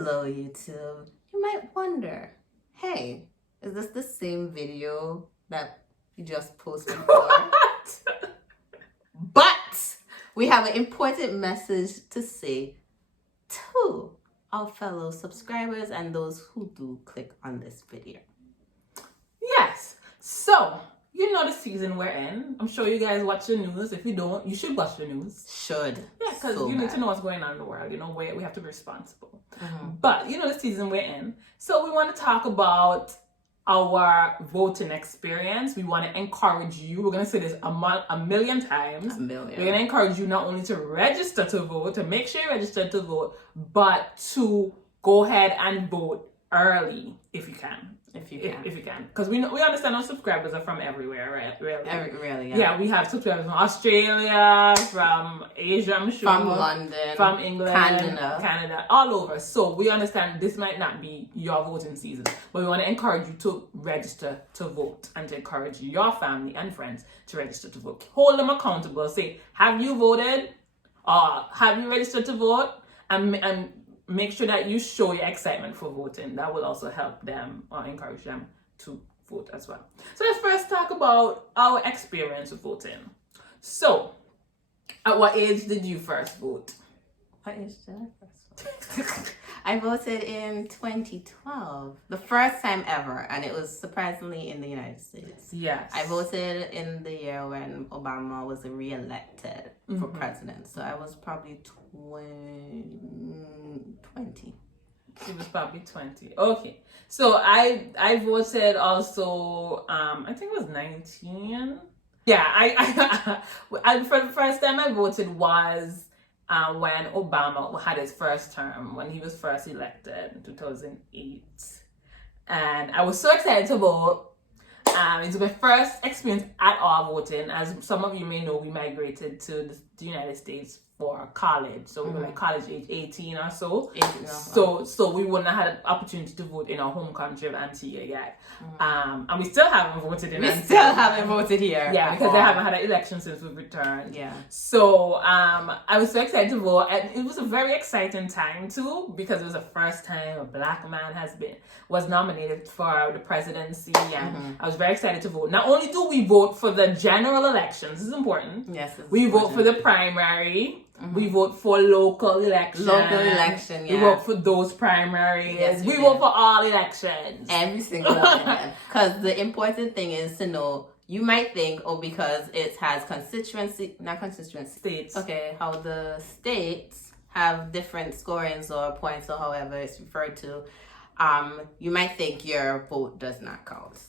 Hello, YouTube. You might wonder, hey, is this the same video that you just posted for? But we have an important message to say to our fellow subscribers and those who do click on this video. Yes. So, you know the season we're in. I'm sure you guys watch the news. If you don't, you should watch the news. Should. Yeah, because So you need bad. to know what's going on in the world. You know, we have to be responsible. Mhm. But, you know the season we're in. So, we want to talk about our voting experience. We want to encourage you. We're going to say this a million times. A million. We're going to encourage you not only to register to vote, to make sure you register to vote, but to go ahead and vote early if you can. If you can. If you can. Because we understand our subscribers are from everywhere, right? Really. Really, Yeah, we have subscribers from Australia, from Asia, I'm sure. From London. From England. Canada. All over. So we understand this might not be your voting season, but we want to encourage you to register to vote and to encourage your family and friends to register to vote. Hold them accountable. Say, have you voted? Or have you registered to vote? And make sure that you show your excitement for voting. That will also help them or encourage them to vote as well. So let's first talk about our experience with voting. So, at what age did you first vote? What age did I first vote? I voted in 2012. The first time ever, and it was surprisingly in the United States. Yes. I voted in the year when Obama was re-elected for president. So I was probably 20. She was probably 20. Okay. So I voted also, I think it was 19. Yeah, I for the first time I voted was when Obama had his first term, when he was first elected in 2008. And I was so excited to vote. It was my first experience at all voting. As some of you may know, we migrated to the United States for college. So we were like college age 18 or so. So we wouldn't have had an opportunity to vote in our home country of Antigua yet. And we still haven't voted in Antigua. We still haven't voted here. Yeah, because they haven't had an election since we've returned. Yeah. So I was so excited to vote, and it was a very exciting time too, because it was the first time a black man was nominated for the presidency, and I was very excited to vote. Not only do we vote for the general elections, this is important. Yes. We vote for the primary. We vote for local elections. Yeah. We vote for those primaries. Yes, we vote for all elections. Every single one. Because the important thing is to know, you might think, because it has states. Okay, how the states have different scorings or points or however it's referred to. You might think your vote does not count.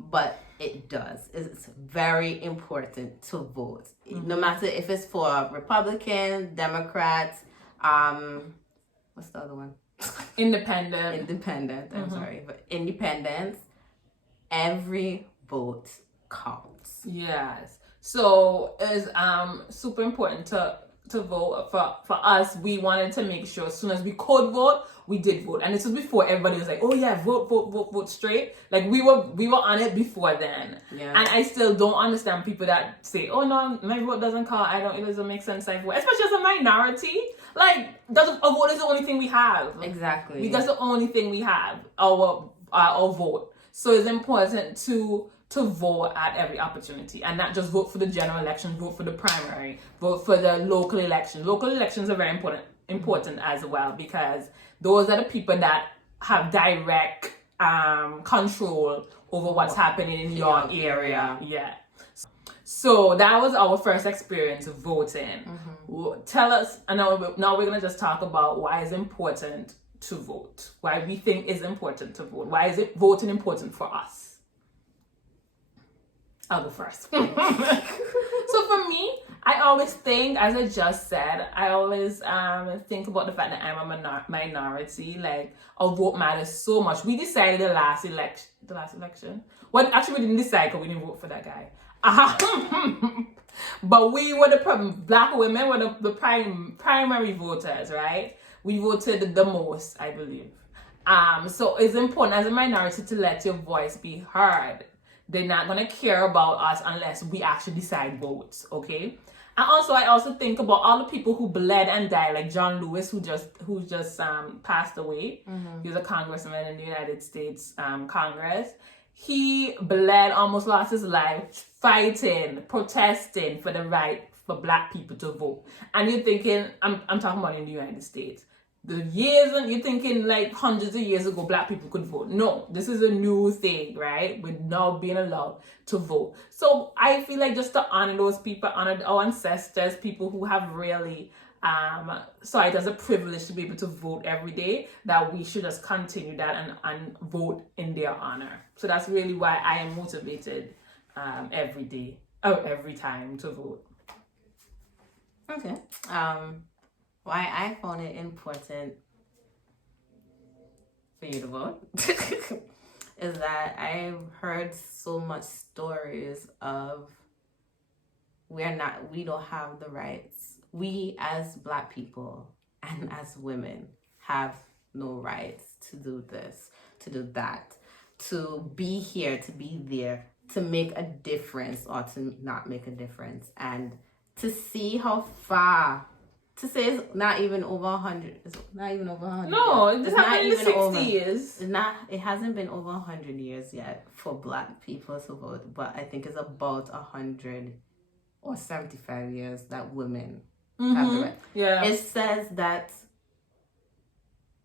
But it does. It's very important to vote. No matter if it's for Republican, Democrats, what's the other one? Independent. I'm sorry. But independents, every vote counts. Yes. So it's super important to vote. For us, we wanted to make sure as soon as we could vote, we did vote. And this was before everybody was like, oh yeah, vote straight. Like we were on it before then. Yeah. And I still don't understand people that say, oh no, my vote doesn't count. It doesn't make sense. I vote. Especially as a minority. Like a vote is the only thing we have. Exactly. That's the only thing we have. Our vote. So it's important to vote at every opportunity, and not just vote for the general election, vote for the primary, vote for the local election. Local elections are very important as well, because those are the people that have direct control over what's happening in your area. Yeah. So that was our first experience of voting. Tell us, and now we're gonna just talk about why it's important to vote, why we think it's important to vote, why is voting important for us. I'll go first. So for me, I always think, as I just said, I always think about the fact that I'm a minority. Like, our vote matters so much. We decided the last election. Well, actually, we didn't decide because we didn't vote for that guy. But we were black women were the primary voters, right? We voted the most, I believe. So it's important as a minority to let your voice be heard. They're not going to care about us unless we actually decide votes, okay? And also, I also think about all the people who bled and died, like John Lewis, who just passed away. He was a congressman in the United States Congress. He bled, almost lost his life, fighting, protesting for the right for Black people to vote. And you're thinking, I'm talking about in the United States. The years, and you're thinking like hundreds of years ago, Black people could vote. No, this is a new thing, right? We're now being allowed to vote. So I feel like just to honor those people, honor our ancestors, people who have really saw it as a privilege to be able to vote every day, that we should just continue that and vote in their honor. So that's really why I am motivated every time to vote. Okay. Why I found it important for you to vote is that I've heard so much stories of we don't have the rights. We as Black people and as women have no rights to do this, to do that, to be here, to be there, to make a difference or to not make a difference. And to see how far, to say it's not even over 100, it's not even over 100. No, this happened in the 60s. It hasn't been over 100 years yet for Black people to vote, but I think it's about 100 or 75 years that women have the right. Yeah. It says that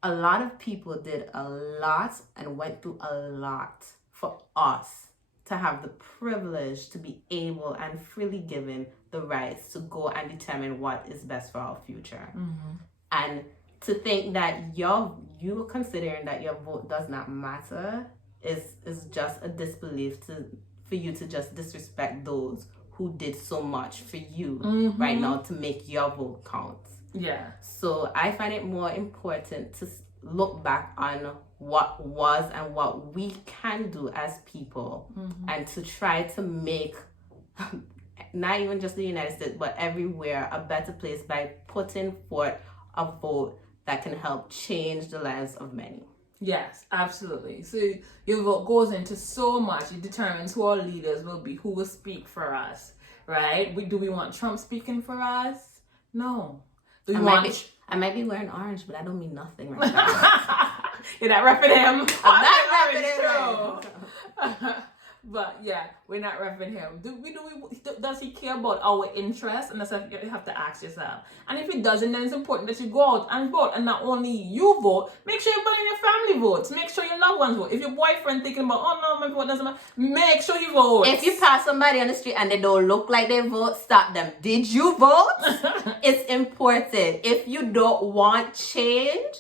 a lot of people did a lot and went through a lot for us to have the privilege to be able and freely given the rights to go and determine what is best for our future. And to think that you considering that your vote does not matter is just a disbelief for you to just disrespect those who did so much for you right now to make your vote count. Yeah. So I find it more important to look back on what was and what we can do as people, and to try to make not even just the United States but everywhere a better place by putting forth a vote that can help change the lives of many. Yes, absolutely. So your vote goes into so much. It determines who our leaders will be, who will speak for us, right? Do we want Trump speaking for us? No. I might be wearing orange, but I don't mean nothing right now. You're not repping him. I'm not repping him. But yeah, we're not repping him. Does he care about our interests? And that's what you have to ask yourself. And if he doesn't, then it's important that you go out and vote. And not only you vote, make sure everybody in your family votes. Make sure your loved ones vote. If your boyfriend thinking about, oh no, my vote doesn't matter, make sure you vote. If you pass somebody on the street and they don't look like they vote, stop them. Did you vote? It's important. If you don't want change,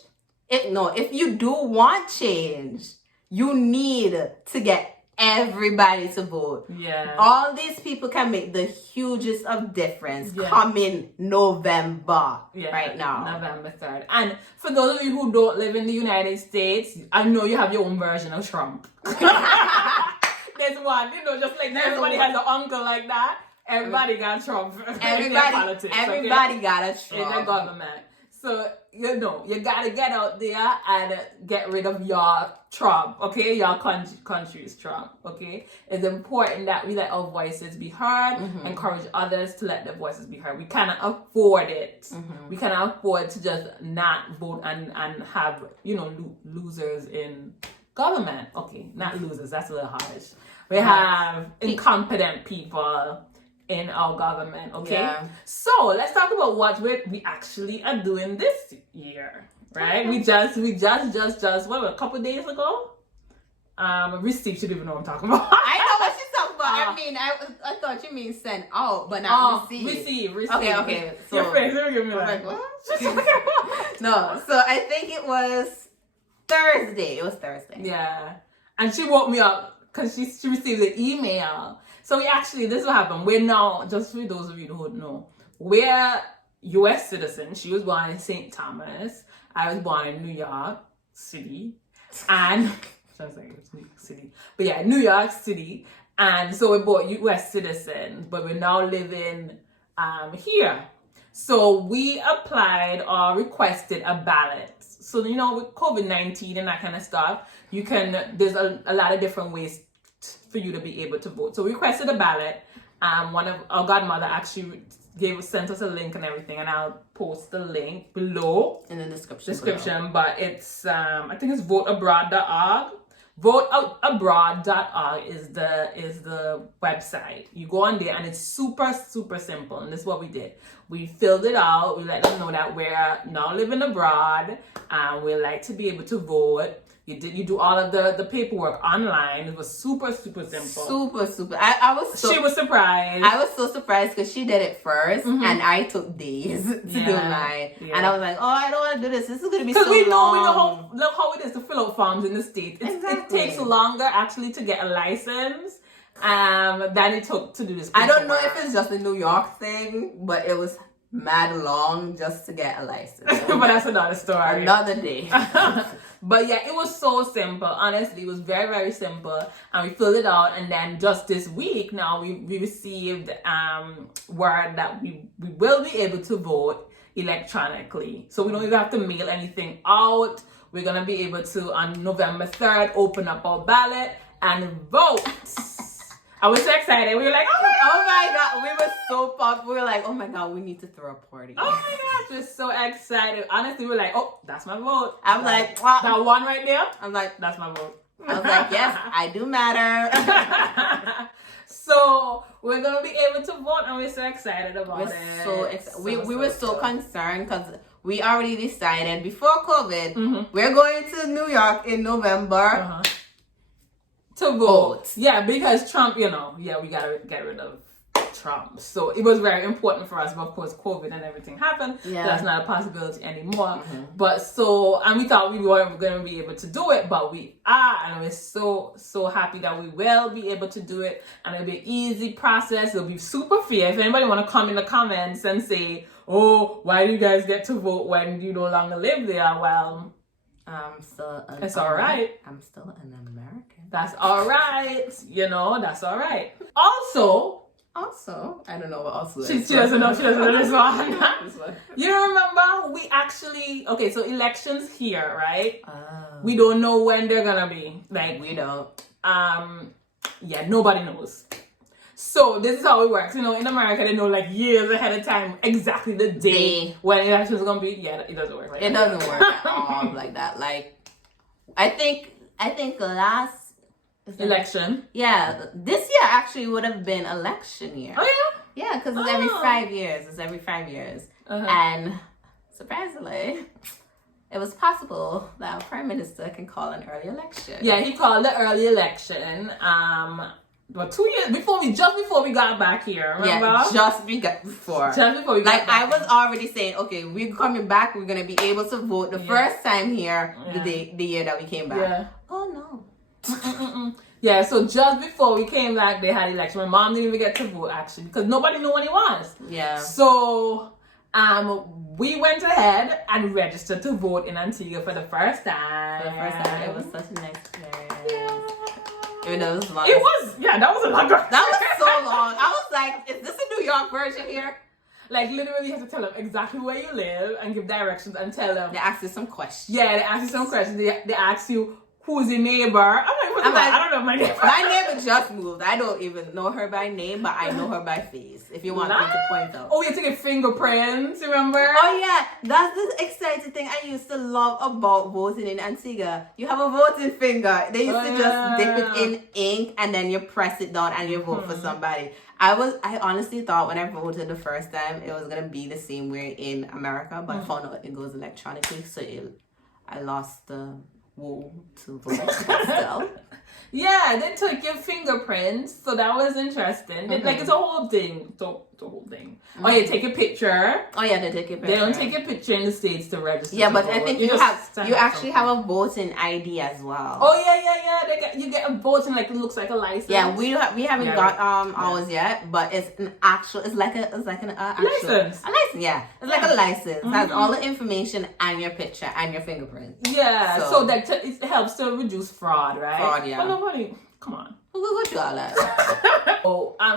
if you do want change, you need to get everybody to vote. Yeah. All these people can make the hugest of difference coming November right now. November 3rd. And for those of you who don't live in the United States, I know you have your own version of Trump. There's one, just like everybody has an uncle like that. Everybody got Trump in their politics. Everybody got a Trump. In the government. So, you gotta get out there and get rid of your Trump, okay? Your country's Trump, okay? It's important that we let our voices be heard, encourage others to let their voices be heard. We cannot afford it. We cannot afford to just not vote and have, losers in government. Okay, not losers, that's a little harsh. We have incompetent people in our government, okay? Yeah. So let's talk about what we actually are doing this year, right? We just what, a couple days ago? Receive, should even know what I'm talking about. I know what she's talking about. I mean, I thought you mean send out, but not receive. Receive. Okay. So, your face, let me give me that. What? No, so I think it was Thursday. It was Thursday. Yeah. And she woke me up because she received the email. So this is what happened. We're now, just for those of you who don't know, we're U.S. citizens. She was born in St. Thomas. I was born in New York City. And, sounds like it's New York City. But yeah, New York City. And so we're both U.S. citizens, but we're now living here. So we applied or requested a ballot. So, with COVID-19 and that kind of stuff, there's a lot of different ways for you to be able to vote. So we requested a ballot. One of our godmother actually sent us a link and everything, and I'll post the link below in the description. Below. But it's I think it's voteabroad.org. Voteabroad.org is the website. You go on there and it's super simple, and this is what we did. We filled it out. We let them know that we're now living abroad and we like to be able to vote. You do all of the paperwork online. It was super simple. Super. She was surprised. I was so surprised because she did it 1st, and I took days to do mine. Yeah. And I was like, oh, I don't want to do this. This is going to be so long. Because we know how it is to fill out forms in the States. It takes longer actually to get a license than it took to do this paperwork. I don't know if it's just a New York thing, but it was mad long just to get a license. But that's another story. Another day. But yeah, it was so simple. Honestly, it was very simple. And we filled it out. And then just this week now, we received word that we will be able to vote electronically. So we don't even have to mail anything out. We're going to be able to, on November 3rd, open up our ballot and vote. I was so excited. We were like, oh my God. We were so pumped. We were like, oh my God, we need to throw a party. Oh my gosh, we're so excited. Honestly, we were like, oh, that's my vote. I'm like, wow. That one right there? I'm like, that's my vote. I was like, yes, I do matter. So we're going to be able to vote, and we're so excited about it. We were so concerned because we already decided before COVID, we're going to New York in November. To vote. Yeah, because Trump, we gotta get rid of Trump. So it was very important for us, but of course COVID and everything happened. Yeah. So that's not a possibility anymore. But and we thought we weren't gonna be able to do it, but we are, and we're so happy that we will be able to do it, and it'll be an easy process. It'll be super fair. If anybody wanna come in the comments and say, oh, why do you guys get to vote when you no longer live there? Well, it's all right. I'm still an American. That's all right. That's all right. Also, I don't know what also she doesn't know. She doesn't know this one. You remember we actually so elections here, right? We don't know when they're gonna be. Like we don't. Nobody knows. So this is how it works. In America, they know like years ahead of time exactly the day when elections are gonna be. Yeah, it doesn't work. It doesn't work at all like that. Like, I think last election. Yeah, this year actually would have been election year. Oh yeah. Yeah, because it's every 5 years. It's every 5 years, and surprisingly, it was possible that our prime minister can call an early election. Yeah, he called the early election. But 2 years before we got back here, remember? Yeah, just before we got back. I was already saying, okay, we're coming back. We're gonna be able to vote the first time here the year that we came back. Yeah. Oh no. Yeah, so just before we came back, they had election. My mom didn't even get to vote actually because nobody knew when it was. Yeah. So we went ahead and registered to vote in Antigua for the first time. It was such a nice experience. Yeah. Even though it was long. That was a long time. That was so long. I was like, is this a New York version here? Like, literally, you have to tell them exactly where you live and give directions and tell them. They ask you some questions. Yeah, they ask you some questions. They ask you, who's your neighbor? I don't know my neighbor. My neighbor just moved. I don't even know her by name, but I know her by face. If you want me to point out. Oh, you're taking fingerprints, remember? Oh, yeah. That's the exciting thing I used to love about voting in Antigua. You have a voting finger. They used to just dip it in ink and then you press it down and you vote for somebody. I honestly thought when I voted the first time, it was going to be the same way in America, but I found out it goes electronically, so I lost the will to vote still. Yeah, they took your fingerprints, so that was interesting. Like, it's a whole thing. It's a whole thing. Oh, yeah, take a picture. Oh, yeah, they take a picture. They don't take a picture in the States to register. Yeah, but I think you actually have a voting ID as well. Oh, yeah. You get a voting, like, it looks like a license. Yeah, we haven't got ours yet, but it's an actual, it's like an actual license. A license, yeah. It's like a license. It has all the information and your picture and your fingerprint. Yeah, so that it helps to reduce fraud, right? Fraud, yeah. But nobody, come on. Who will go through all that?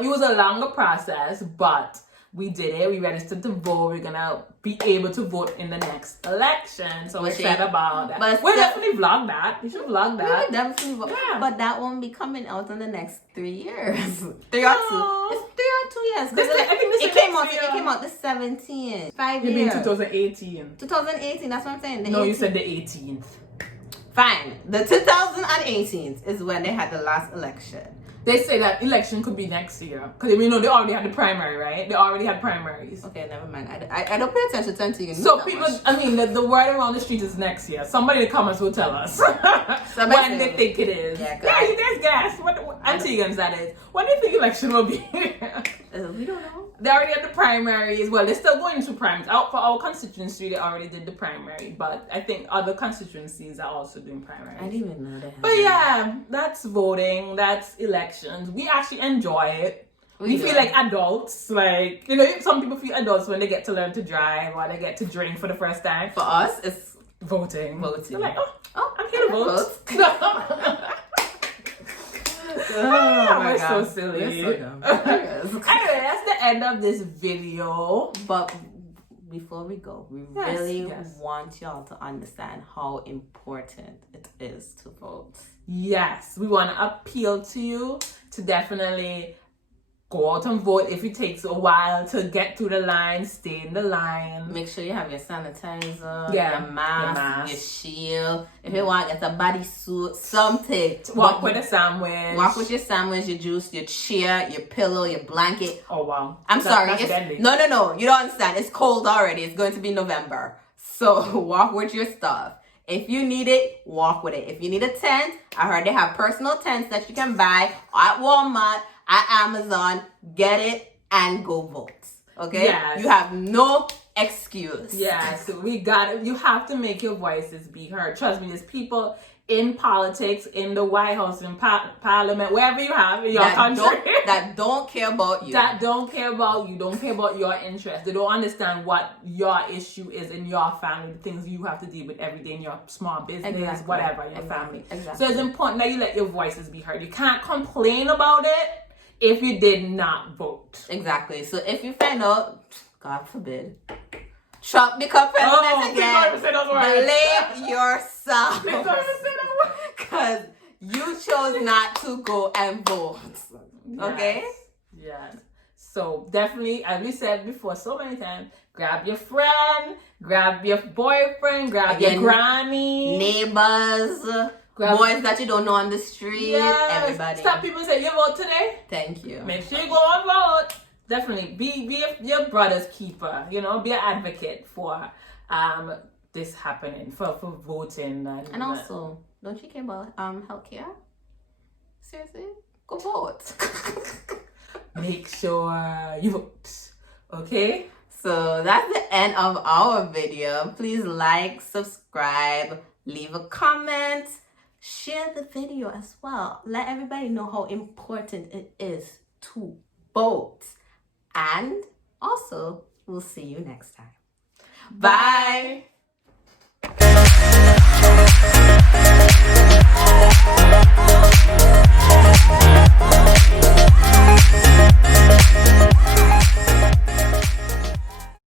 It was a longer process, but we did it. We registered to vote. We're gonna be able to vote in the next election. So we're excited about that. But we'll definitely vlog that. We should vlog that. We definitely vote. Yeah. But that won't be coming out in the next 3 years. 3 or 2. It's 3 or 2 years. I think this it came out the 17th. 5 You years. mean 2018? 2018. That's what I'm saying. No, you said the 18th. Fine. The 2018 is when they had the last election. They say that election could be next year. Because, they already had the primary, right? They already had primaries. Okay, never mind. I don't pay attention to anything. So people, the word around the street is next year. Somebody in the comments will tell us when they think it is. Yeah, you guys guess. What Antiguans, that is. When do you think election will be? We don't know. They already had the primaries. Well, they're still going to primaries. For our constituency, they already did the primary. But I think other constituencies are also doing primaries. I didn't even know that. But yeah, that's voting. That's elections. We actually enjoy it. We feel like adults. Like, some people feel adults when they get to learn to drive or they get to drink for the first time. For us, it's voting. They're like, I'm here to vote. We're so silly. We're so dumb. Anyway, that's the end of this video. But before we go, we really want y'all to understand how important it is to vote. Yes, we want to appeal to you to definitely go out and vote. If it takes a while to get through the line, stay in the line. Make sure you have your sanitizer, your mask, your shield. If you want, get a bodysuit, something. Walk with a sandwich. Walk with your sandwich, your juice, your chair, your pillow, your blanket. Oh, wow. I'm sorry. That's deadly. No. You don't understand. It's cold already. It's going to be November. So walk with your stuff. If you need it, walk with it. If you need a tent, I heard they have personal tents that you can buy at Walmart, at Amazon. Get it and go vote. Okay? Yes. You have no excuse. Yes, you have to make your voices be heard. Trust me, there's people in politics, in the White House, in Parliament, wherever you have in your country that don't care about you. That don't care about you, don't care about your interests. They don't understand what your issue is in your family, the things you have to deal with every day in your small business, whatever, your family. So it's important that you let your voices be heard. You can't complain about it if you did not vote. Exactly. So if you find out, God forbid, Trump become president again, blame yourself. Because you chose not to go and vote. Okay? Yes. So definitely, as we said before so many times, grab your friend, grab your boyfriend, grab your granny, neighbors, boys that you don't know on the street, everybody. Stop people say, you vote today? Thank you. Make sure you go and vote. Definitely be your brother's keeper, be an advocate for this happening, for voting. And also, don't you care about healthcare? Seriously? Go vote. Make sure you vote. Okay? So that's the end of our video. Please like, subscribe, leave a comment, share the video as well. Let everybody know how important it is to vote. And also, we'll see you next time. Bye.